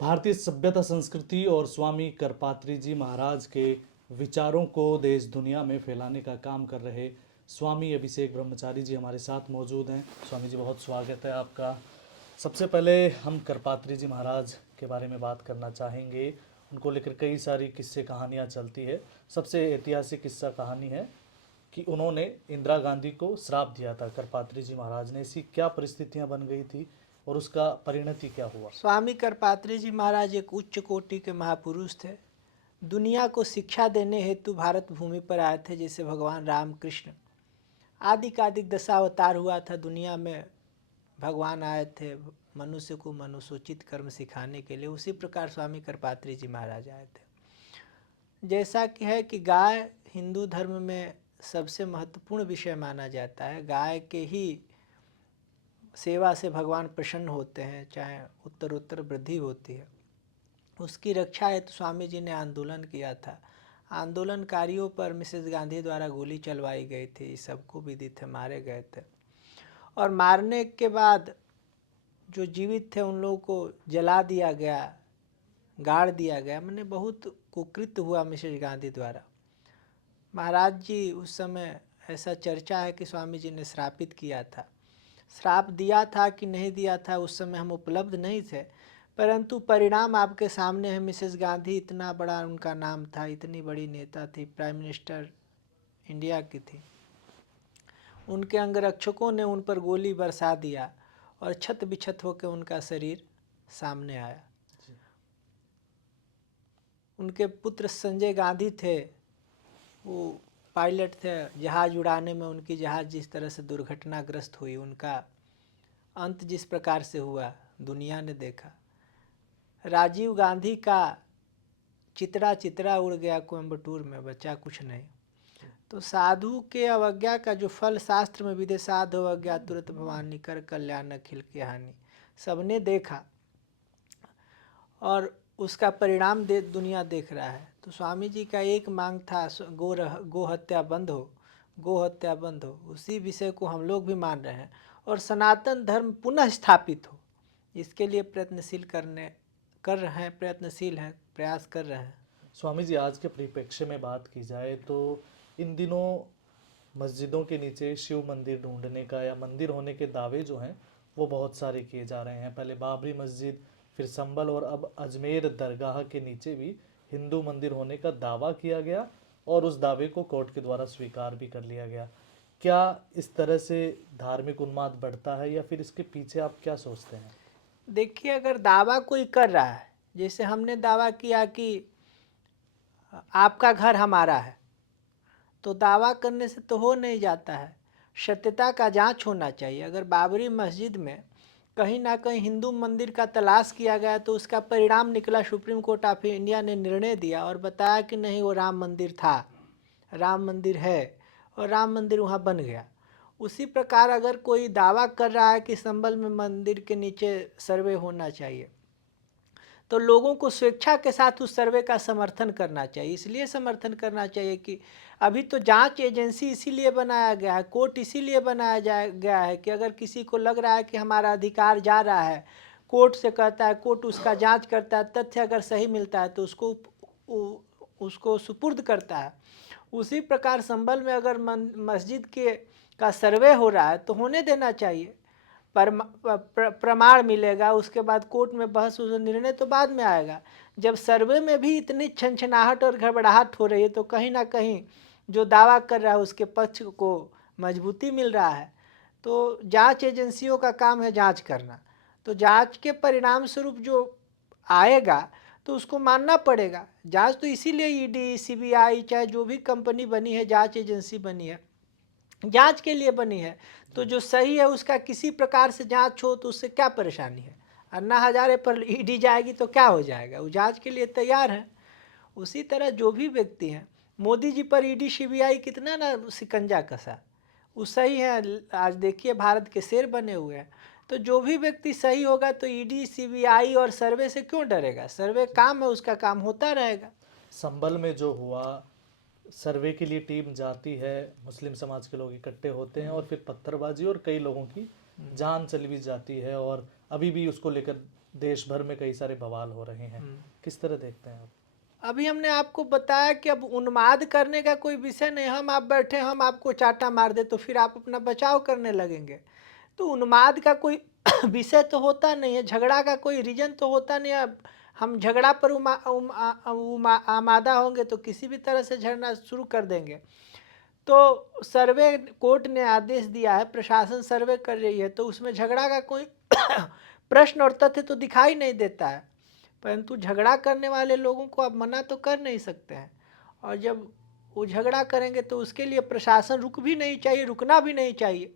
भारतीय सभ्यता संस्कृति और स्वामी करपात्री जी महाराज के विचारों को देश दुनिया में फैलाने का काम कर रहे स्वामी अभिषेक ब्रह्मचारी जी हमारे साथ मौजूद हैं। स्वामी जी, बहुत स्वागत है आपका। सबसे पहले हम करपात्री जी महाराज के बारे में बात करना चाहेंगे। उनको लेकर कई सारी किस्से कहानियाँ चलती है। सबसे ऐतिहासिक किस्सा कहानी है कि उन्होंने इंदिरा गांधी को श्राप दिया था करपात्री जी महाराज ने। ऐसी क्या परिस्थितियां बन गई थी और उसका परिणति क्या हुआ? स्वामी करपात्री जी महाराज एक उच्च कोटि के महापुरुष थे। दुनिया को शिक्षा देने हेतु भारत भूमि पर आए थे। जैसे भगवान राम कृष्ण आदिकादिक दशावतार हुआ था, दुनिया में भगवान आए थे मनुष्य को मनुष्योचित कर्म सिखाने के लिए, उसी प्रकार स्वामी करपात्री जी महाराज आए थे। जैसा कि है कि गाय हिंदू धर्म में सबसे महत्वपूर्ण विषय माना जाता है। गाय के ही सेवा से भगवान प्रसन्न होते हैं, चाहे उत्तर उत्तर वृद्धि होती है। उसकी रक्षा हेतु स्वामी जी ने आंदोलन किया था। आंदोलनकारियों पर मिसेस गांधी द्वारा गोली चलवाई गई थी, सबको विदित है, मारे गए थे। और मारने के बाद जो जीवित थे उन लोगों को जला दिया गया, गाड़ दिया गया। मैंने बहुत कुकृत्य हुआ मिसेस गांधी द्वारा। महाराज जी उस समय ऐसा चर्चा है कि स्वामी जी ने श्रापित किया था। श्राप दिया था कि नहीं दिया था उस समय हम उपलब्ध नहीं थे, परंतु परिणाम आपके सामने है। मिसेस गांधी इतना बड़ा उनका नाम था, इतनी बड़ी नेता थी, प्राइम मिनिस्टर इंडिया की थी। उनके अंगरक्षकों ने उन पर गोली बरसा दिया और छत बिछत होकर उनका शरीर सामने आया। उनके पुत्र संजय गांधी थे, वो पायलट थे। जहाज़ उड़ाने में उनकी जहाज़ जिस तरह से दुर्घटनाग्रस्त हुई, उनका अंत जिस प्रकार से हुआ दुनिया ने देखा। राजीव गांधी का चित्रा चित्रा उड़ गया कोयम्बटूर में, बचा कुछ नहीं। तो साधु के अवज्ञा का जो फल शास्त्र में विदे साधु अवज्ञा तुरंत भवानी कर कल्याण अखिल की हानि, सबने देखा और उसका परिणाम दुनिया देख रहा है। तो स्वामी जी का एक मांग था, गो हत्या बंद हो, गो हत्या बंद हो। उसी विषय को हम लोग भी मान रहे हैं और सनातन धर्म पुनः स्थापित हो, इसके लिए कर रहे हैं, प्रयत्नशील हैं, प्रयास कर रहे हैं। स्वामी जी, आज के परिप्रेक्ष्य में बात की जाए तो इन दिनों मस्जिदों के नीचे शिव मंदिर ढूंढने का या मंदिर होने के दावे जो हैं वो बहुत सारे किए जा रहे हैं। पहले बाबरी मस्जिद, फिर संभल और अब अजमेर दरगाह के नीचे भी हिंदू मंदिर होने का दावा किया गया और उस दावे को कोर्ट के द्वारा स्वीकार भी कर लिया गया। क्या इस तरह से धार्मिक उन्माद बढ़ता है या फिर इसके पीछे आप क्या सोचते हैं? देखिए, अगर दावा कोई कर रहा है, जैसे हमने दावा किया कि आपका घर हमारा है, तो दावा करने से तो हो नहीं जाता है, सत्यता का जांच होना चाहिए। अगर बाबरी मस्जिद में कहीं ना कहीं हिंदू मंदिर का तलाश किया गया तो उसका परिणाम निकला, सुप्रीम कोर्ट ऑफ इंडिया ने निर्णय दिया और बताया कि नहीं, वो राम मंदिर था, राम मंदिर है और राम मंदिर वहाँ बन गया। उसी प्रकार अगर कोई दावा कर रहा है कि संभल में मंदिर के नीचे सर्वे होना चाहिए, तो लोगों को स्वेच्छा के साथ उस सर्वे का समर्थन करना चाहिए। इसलिए समर्थन करना चाहिए कि अभी तो जांच एजेंसी इसीलिए बनाया गया है, कोर्ट इसीलिए बनाया गया है कि अगर किसी को लग रहा है कि हमारा अधिकार जा रहा है, कोर्ट से कहता है, कोर्ट उसका जांच करता है, तथ्य अगर सही मिलता है तो उसको सुपुर्द करता है। उसी प्रकार संभल में अगर मस्जिद का सर्वे हो रहा है तो होने देना चाहिए, प्रमाण मिलेगा, उसके बाद कोर्ट में बहस, उस निर्णय तो बाद में आएगा। जब सर्वे में भी इतनी छनछनाहट और घबराहट हो रही है तो कहीं ना कहीं जो दावा कर रहा है उसके पक्ष को मजबूती मिल रहा है। तो जांच एजेंसियों का काम है जांच करना, तो जांच के परिणाम स्वरूप जो आएगा तो उसको मानना पड़ेगा। जांच तो इसीलिए ईडी, सीबीआई, चाहे जो भी कंपनी बनी है, जांच एजेंसी बनी है, जांच के लिए बनी है। तो जो सही है उसका किसी प्रकार से जांच हो तो उससे क्या परेशानी है। अन्ना हजारे पर ईडी जाएगी तो क्या हो जाएगा, वो जांच के लिए तैयार है। उसी तरह जो भी व्यक्ति हैं, मोदी जी पर ईडी सीबीआई कितना ना शिकंजा कसा, वो सही है। आज देखिए भारत के शेर बने हुए हैं। तो जो भी व्यक्ति सही होगा तो ईडी, सीबीआई और सर्वे से क्यों डरेगा। सर्वे काम है, उसका काम होता रहेगा। संभल में जो हुआ, सर्वे के लिए टीम जाती है, मुस्लिम समाज के लोग इकट्ठे होते हैं और फिर पत्थरबाजी और कई लोगों की जान चली भी जाती है और अभी भी उसको लेकर देश भर में कई सारे बवाल हो रहे हैं, किस तरह देखते हैं आप? अभी हमने आपको बताया कि अब उन्माद करने का कोई विषय नहीं, हम आप बैठे हम आपको चाटा मार दे तो फिर आप अपना बचाव करने लगेंगे। तो उन्माद का कोई विषय तो होता नहीं है, झगड़ा का कोई रीजन तो होता नहीं है। अब हम झगड़ा पर आमादा होंगे तो किसी भी तरह से झगड़ना शुरू कर देंगे। तो सर्वे कोर्ट ने आदेश दिया है, प्रशासन सर्वे कर रही है, तो उसमें झगड़ा का कोई प्रश्न और तथ्य तो दिखाई नहीं देता है। परंतु झगड़ा करने वाले लोगों को आप मना तो कर नहीं सकते हैं, और जब वो झगड़ा करेंगे तो उसके लिए प्रशासन रुक भी नहीं चाहिए, रुकना भी नहीं चाहिए।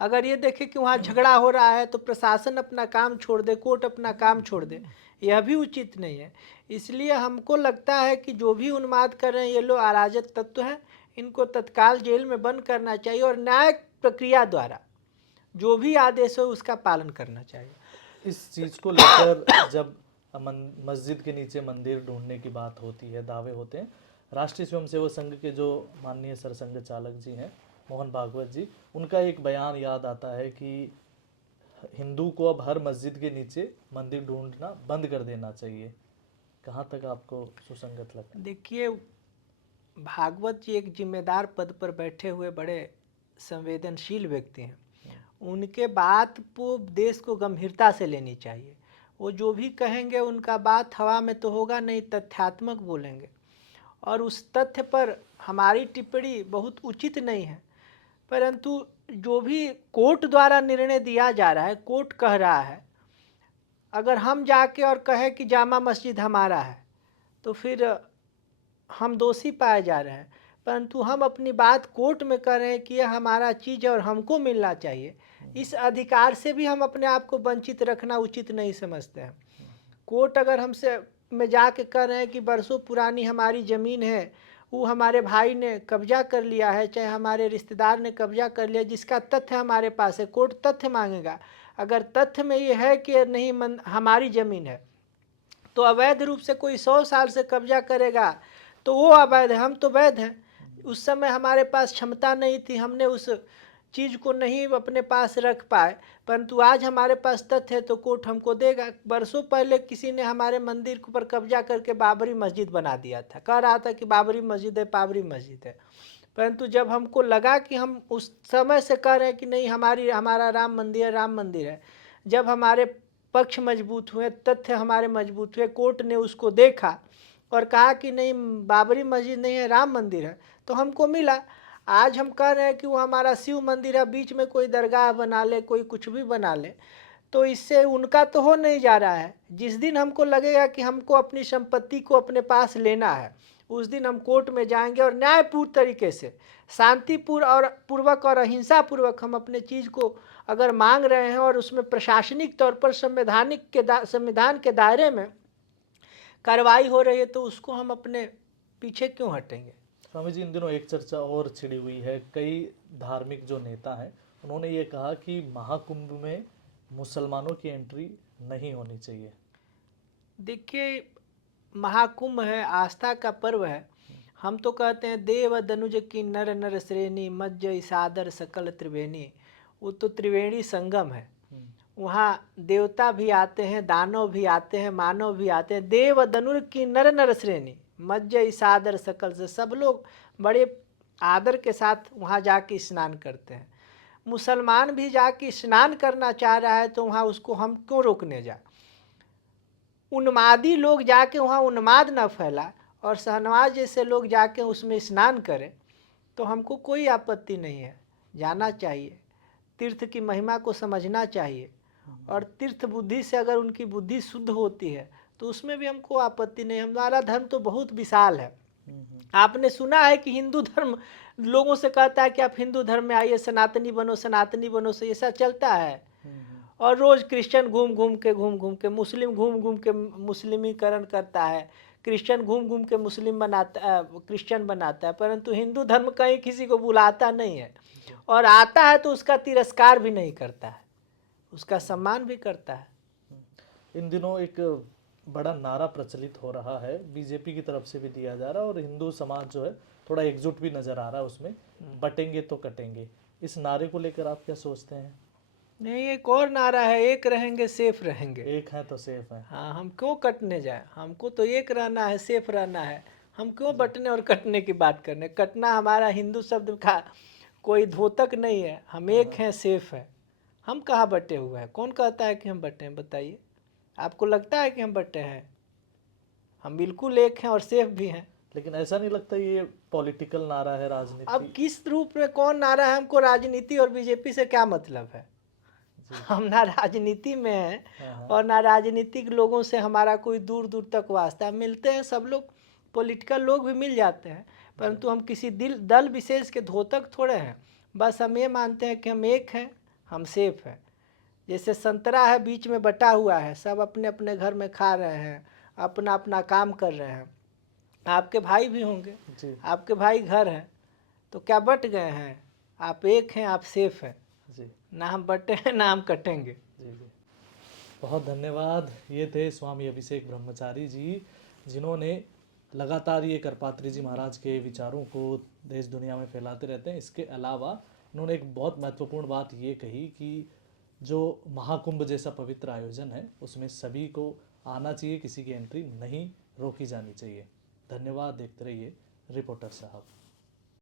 अगर ये देखे कि वहाँ झगड़ा हो रहा है तो प्रशासन अपना काम छोड़ दे, कोर्ट अपना काम छोड़ दे, यह भी उचित नहीं है। इसलिए हमको लगता है कि जो भी उन्माद कर रहे हैं ये लोग अराजक तत्व हैं, इनको तत्काल जेल में बंद करना चाहिए और न्यायिक प्रक्रिया द्वारा जो भी आदेश हो उसका पालन करना चाहिए। इस चीज़ को लेकर जब मस्जिद के नीचे मंदिर ढूंढने की बात होती है, दावे होते हैं, राष्ट्रीय स्वयंसेवक संघ के जो माननीय सरसंघ चालक जी हैं मोहन भागवत जी, उनका एक बयान याद आता है कि हिंदू को अब हर मस्जिद के नीचे मंदिर ढूंढना बंद कर देना चाहिए। कहाँ तक आपको सुसंगत लगता है? देखिए, भागवत जी एक जिम्मेदार पद पर बैठे हुए बड़े संवेदनशील व्यक्ति हैं। उनके बात को देश को गंभीरता से लेनी चाहिए। वो जो भी कहेंगे उनका बात हवा में तो होगा नहीं, तथ्यात्मक बोलेंगे, और उस तथ्य पर हमारी टिप्पणी बहुत उचित नहीं है। परंतु जो भी कोर्ट द्वारा निर्णय दिया जा रहा है, कोर्ट कह रहा है, अगर हम जाके और कहें कि जामा मस्जिद हमारा है तो फिर हम दोषी पाए जा रहे हैं। परंतु हम अपनी बात कोर्ट में कर रहे हैं कि यह हमारा चीज़ है और हमको मिलना चाहिए, इस अधिकार से भी हम अपने आप को वंचित रखना उचित नहीं समझते हैं। कोर्ट अगर हमसे में जाके कह रहे हैं कि बरसों पुरानी हमारी ज़मीन है, वो हमारे भाई ने कब्जा कर लिया है, चाहे हमारे रिश्तेदार ने कब्जा कर लिया, जिसका तथ्य हमारे पास है, कोर्ट तथ्य मांगेगा। अगर तथ्य में ये है कि नहीं हमारी ज़मीन है, तो अवैध रूप से कोई 100 साल से कब्जा करेगा तो वो अवैध है, हम तो वैध हैं। उस समय हमारे पास क्षमता नहीं थी, हमने उस चीज़ को नहीं अपने पास रख पाए, परंतु आज हमारे पास तथ्य है तो कोर्ट हमको देगा। बरसों पहले किसी ने हमारे मंदिर के ऊपर कब्जा करके बाबरी मस्जिद बना दिया था, कह रहा था कि बाबरी मस्जिद है, बाबरी मस्जिद है। परंतु जब हमको लगा कि हम उस समय से कह रहे हैं कि नहीं हमारा राम मंदिर है, राम मंदिर है, जब हमारे पक्ष मजबूत हुए, तथ्य हमारे मजबूत हुए, कोर्ट ने उसको देखा और कहा कि नहीं बाबरी मस्जिद नहीं है, राम मंदिर है, तो हमको मिला। आज हम कह रहे हैं कि वो हमारा शिव मंदिर है, बीच में कोई दरगाह बना ले, कोई कुछ भी बना ले, तो इससे उनका तो हो नहीं जा रहा है। जिस दिन हमको लगेगा कि हमको अपनी संपत्ति को अपने पास लेना है, उस दिन हम कोर्ट में जाएंगे और न्यायपूर्ण तरीके से, शांतिपूर्ण और पूर्वक और अहिंसापूर्वक हम अपने चीज़ को अगर मांग रहे हैं और उसमें प्रशासनिक तौर पर संविधान के दायरे में कार्रवाई हो रही है, तो उसको हम अपने पीछे क्यों हटेंगे। स्वामी जी, इन दिनों एक चर्चा और छिड़ी हुई है, कई धार्मिक जो नेता हैं उन्होंने ये कहा कि महाकुंभ में मुसलमानों की एंट्री नहीं होनी चाहिए। देखिए, महाकुंभ है, आस्था का पर्व है। हम तो कहते हैं देव दनुज की नर नर श्रेणी, मज्ज सादर सकल त्रिवेणी। वो तो त्रिवेणी संगम है, वहाँ देवता भी आते हैं, दानव भी आते हैं, मानव भी आते हैं। देव दनुज की नर नर श्रेणी, मज्ज सादर सकल, से सब लोग बड़े आदर के साथ वहाँ जाके स्नान करते हैं। मुसलमान भी जाके स्नान करना चाह रहा है तो वहाँ उसको हम क्यों रोकने जाए। उन्मादी लोग जाके वहाँ उन्माद न फैला और शहनवाज जैसे लोग जाके उसमें स्नान करें तो हमको कोई आपत्ति नहीं है, जाना चाहिए। तीर्थ की महिमा को समझना चाहिए, और तीर्थ बुद्धि से अगर उनकी बुद्धि शुद्ध होती है तो उसमें भी हमको आपत्ति नहीं। हमारा धर्म तो बहुत विशाल है। आपने सुना है कि हिंदू धर्म लोगों से कहता है कि आप हिंदू धर्म में आइए, सनातनी बनो, सनातनी बनो, से ऐसा चलता है। और रोज़ क्रिश्चियन घूम घूम के, मुस्लिम घूम घूम के मुस्लिमीकरण करता है, क्रिश्चियन घूम घूम के मुस्लिम बनाता क्रिश्चियन बनाता है, परंतु हिंदू धर्म कहीं किसी को बुलाता नहीं है, और आता है तो उसका तिरस्कार भी नहीं करता है, उसका सम्मान भी करता है। इन दिनों एक बड़ा नारा प्रचलित हो रहा है, बीजेपी की तरफ से भी दिया जा रहा है, और हिंदू समाज जो है थोड़ा एकजुट भी नजर आ रहा है उसमें, बटेंगे तो कटेंगे। इस नारे को लेकर आप क्या सोचते हैं? नहीं, एक और नारा है, एक रहेंगे सेफ रहेंगे। एक है तो सेफ है। हाँ, हम क्यों कटने जाए, हमको तो एक रहना है, सेफ रहना है। हम क्यों बटने और कटने की बात करने, कटना हमारा हिंदू शब्द का कोई द्योतक नहीं है। हम एक हैं, सेफ है। हम कहाँ बटे हुए हैं, कौन कहता है कि हम बटे हैं, बताइए। आपको लगता है कि हम बटे हैं? हम बिल्कुल एक हैं और सेफ भी हैं। लेकिन ऐसा नहीं लगता ये पॉलिटिकल नारा है, अब राजनीति? किस रूप में कौन नारा है, हमको राजनीति और बीजेपी से क्या मतलब है? हम ना राजनीति में हैं हाँ हाँ। और ना राजनीतिक लोगों से हमारा कोई दूर दूर तक वास्ता। मिलते हैं सब लोग, पॉलिटिकल लोग भी मिल जाते हैं, परंतु हम किसी दल विशेष के धोतक थोड़े हैं। बस हम ये मानते हैं कि हम एक हैं, हम सेफ हैं। जैसे संतरा है, बीच में बटा हुआ है, सब अपने अपने घर में खा रहे हैं, अपना अपना काम कर रहे हैं। आपके भाई भी होंगे, जी आपके भाई घर हैं, तो क्या बट गए हैं? आप एक हैं, आप सेफ हैं। जी ना हम बटे हैं, ना हम कटेंगे। जी जी। बहुत धन्यवाद। ये थे स्वामी अभिषेक ब्रह्मचारी जी, जिन्होंने लगातार ये करपात्री जी महाराज के विचारों को देश दुनिया में फैलाते रहते हैं। इसके अलावा उन्होंने एक बहुत महत्वपूर्ण बात ये कही कि जो महाकुंभ जैसा पवित्र आयोजन है उसमें सभी को आना चाहिए, किसी की एंट्री नहीं रोकी जानी चाहिए। धन्यवाद। देखते रहिए रिपोर्टर साहब।